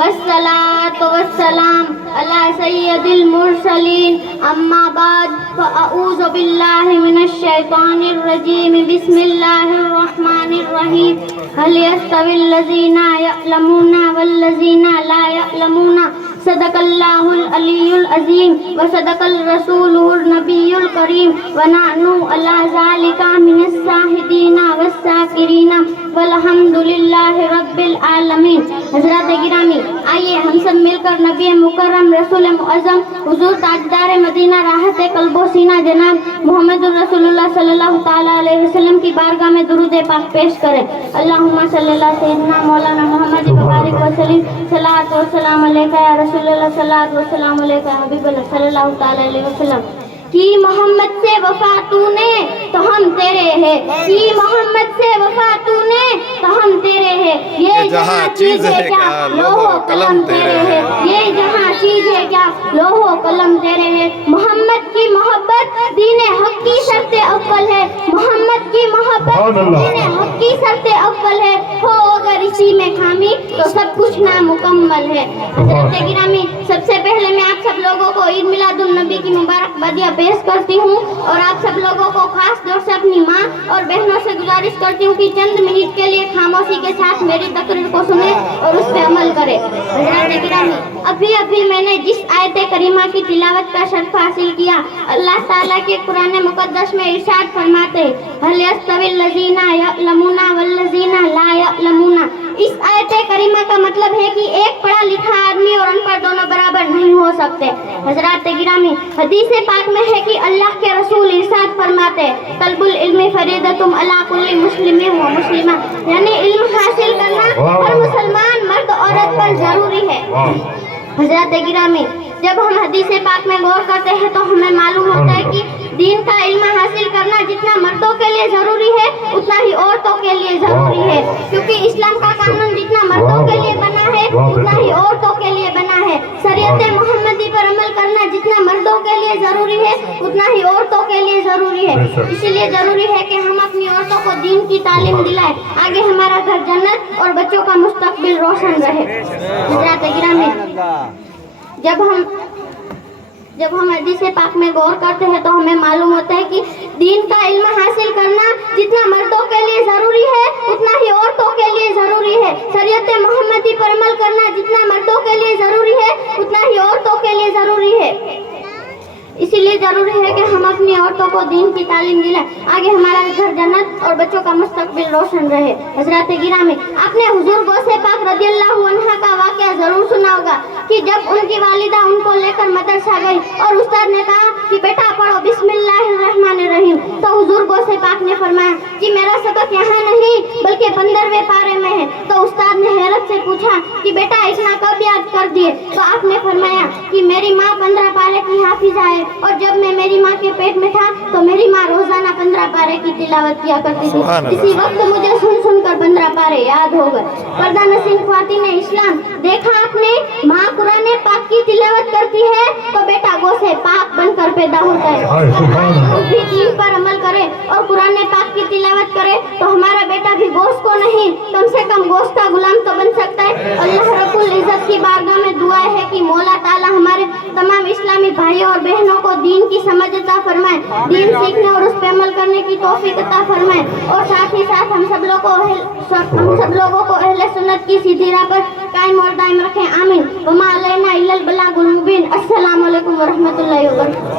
والصلاة والسلام على سيد المرسلين أما بعد فأعوذ بالله من الشيطان الرجيم بسم الله الرحمن الرحيم هل يستوي الذين يعلمون والذين لا يعلمون صدق الله العلي العظيم وصدق الرسول النبي الكريم ونحن على ذلك من الشاهدين والشاكرين والحمد لله رب العالمین۔ حضرات گرامی، آئیے ہم سب مل کر نبی مکرم رسول معظم حضور تاجدار مدینہ راحت قلب و سینہ جناب محمد الرسول اللہ صلی اللہ تعالیٰ علیہ وسلم کی بارگاہ میں درود پاک پیش کریں۔ اللہم صلی اللہ سیدنا مولانا محمد مبارک وسلم صلاۃ و سلام علیکہ یا رسول اللہ صلاۃ و سلام علیکہ یا حبیب اللہ صلی اللہ تعالیٰ علیہ وسلم۔ کی محمد سے وفا تو نے تو ہم تیرے ہیں، کی محمد سے وفا تو نے تو ہم تیرے ہیں، یہ جہاں چیز ہے کیا لوح و قلم تیرے ہیں، یہ جہاں چیز ہے کیا لوح و قلم تیرے ہیں۔ محمد کی محبت دین حق کی شرط اول ہے، محمد کی محبت دین حق کی شرط اول ہے، ہو اگر اسی میں خامی تو سب کچھ نامکمل ہے۔ حضرت گرامی، سب سے پہلے میں آپ سب لوگوں کو عید میلاد النبی کی مبارکبادیاں پیش کرتی ہوں اور آپ سب لوگوں کو خاص طور سے اپنی ماں اور بہنوں سے گزارش کرتی ہوں کہ چند منٹ کے لیے خاموشی کے ساتھ میری تقریر کو سنیں اور اس پہ عمل کریں۔ حضرات گرامی، ابھی میں نے جس آیت کریمہ کی تلاوت کا شرف حاصل کیا، اللہ تعالیٰ کے قرآن مقدس میں ارشاد فرماتے ہیں هل يستوي الذين يعلمون والذين لا يعلمون۔ اس آیت کریمہ کا مطلب ہے کہ ایک پڑھا لکھا آدمی اور ان پڑھ دونوں برابر نہیں ہو سکتے۔ حضرات گرامی، حدیث پاک میں ہے کہ اللہ کے رسول ارشاد فرماتے طلب العلم فریضۃ علی کل مسلم و مسلمہ، یعنی علم حاصل کرنا ہر مسلمان مرد عورت پر ضروری ہے۔ حضرات گرامی، جب ہم حدیث پاک میں غور کرتے ہیں تو ہمیں معلوم ہوتا ہے کہ دین کا علم حاصل کرنا جتنا مردوں کے لیے ضروری ہے اتنا ہی عورتوں کے لیے ضروری ہے، کیونکہ اسلام کا قانون جتنا مردوں کے لیے بنا ہے اتنا ہی عورتوں کے لیے بنا ہے۔ شریعت محمدی پر عمل کرنا جتنا مردوں کے لیے ضروری ہے اتنا ہی عورتوں کے لیے ضروری ہے۔ اسی لیے ضروری ہے کہ ہم اپنی عورتوں کو دین کی تعلیم دلائیں، آگے ہمارا گھر جنت اور بچوں کا مستقبل روشن رہے۔ حضرات گرامی، جب ہم حدیث پاک میں غور کرتے ہیں تو ہمیں معلوم ہوتا ہے کہ دین کا علم حاصل کرنا جتنا مردوں کے لیے ضروری ہے اتنا ہی عورتوں کے لیے ضروری ہے۔ شریعت محمدی پر عمل کرنا جتنا مردوں کے لیے ضروری ہے اتنا ہی عورتوں کے لیے ضروری ہے۔ اسی لیے ضروری ہے کہ ہم اپنی عورتوں کو دین کی تعلیم دلائیں، آگے ہمارا گھر جنت اور بچوں کا مستقبل روشن رہے۔ حضرات گرامی، آپ نے حضور غوث پاک رضی اللہ عنہ کا واقعہ ضرور سنا ہوگا کہ جب ان کی والدہ ان کو لے کر مدرسہ گئی اور استاد نے کہا کہ بیٹا پڑھو بسم اللہ الرحمن الرحیم، تو حضور غوث پاک نے فرمایا کہ میرا سبق یہاں نہیں بلکہ 15ویں پارے میں ہے۔ تو استاد نے حیرت سے پوچھا کہ بیٹا اتنا کب یاد کر دیے؟ تو آپ نے فرمایا کہ میری ماں 15 پارے کی حافظہ ہے اور جب میں میری ماں کے پیٹ میں تھا تو میری ماں روزانہ 15 پارے کی تلاوت کیا کرتی تھی، اسی وقت مجھے سن کر 15 پارے یاد ہو گئے۔ پردہ نشین خواتین اسلام، دیکھا آپ نے، ماں قرآن پاک کی تلاوت کرتی ہے تو بیٹا غوث پاک بن کر پیدا ہوتا ہے۔ ہم بھی دین پر عمل کرے اور قرآن پاک کی تلاوت کرے تو ہمارا بیٹا بھی غوث کو نہیں کم سے کم غوث کا غلام تو بن سکتا ہے۔ اللہ رب العزت کی بارگاہ میں دعا ہے کہ مولا تعالیٰ ہمارے تمام اسلامی بھائیوں اور بہنوں کو دین کی سمجھ عطا فرمائے، دین سیکھنے اور اس پہ عمل کرنے کی توفیق عطا فرمائے، اور ساتھ ہی ساتھ ہم سب لوگوں کو اہل سنت کی سیدھی راہ پر قائم اور دائم رکھیں، آمین۔ وما علینا الا البلاغ المبین۔ السلام علیکم ورحمۃ اللہ وبرکاتہ۔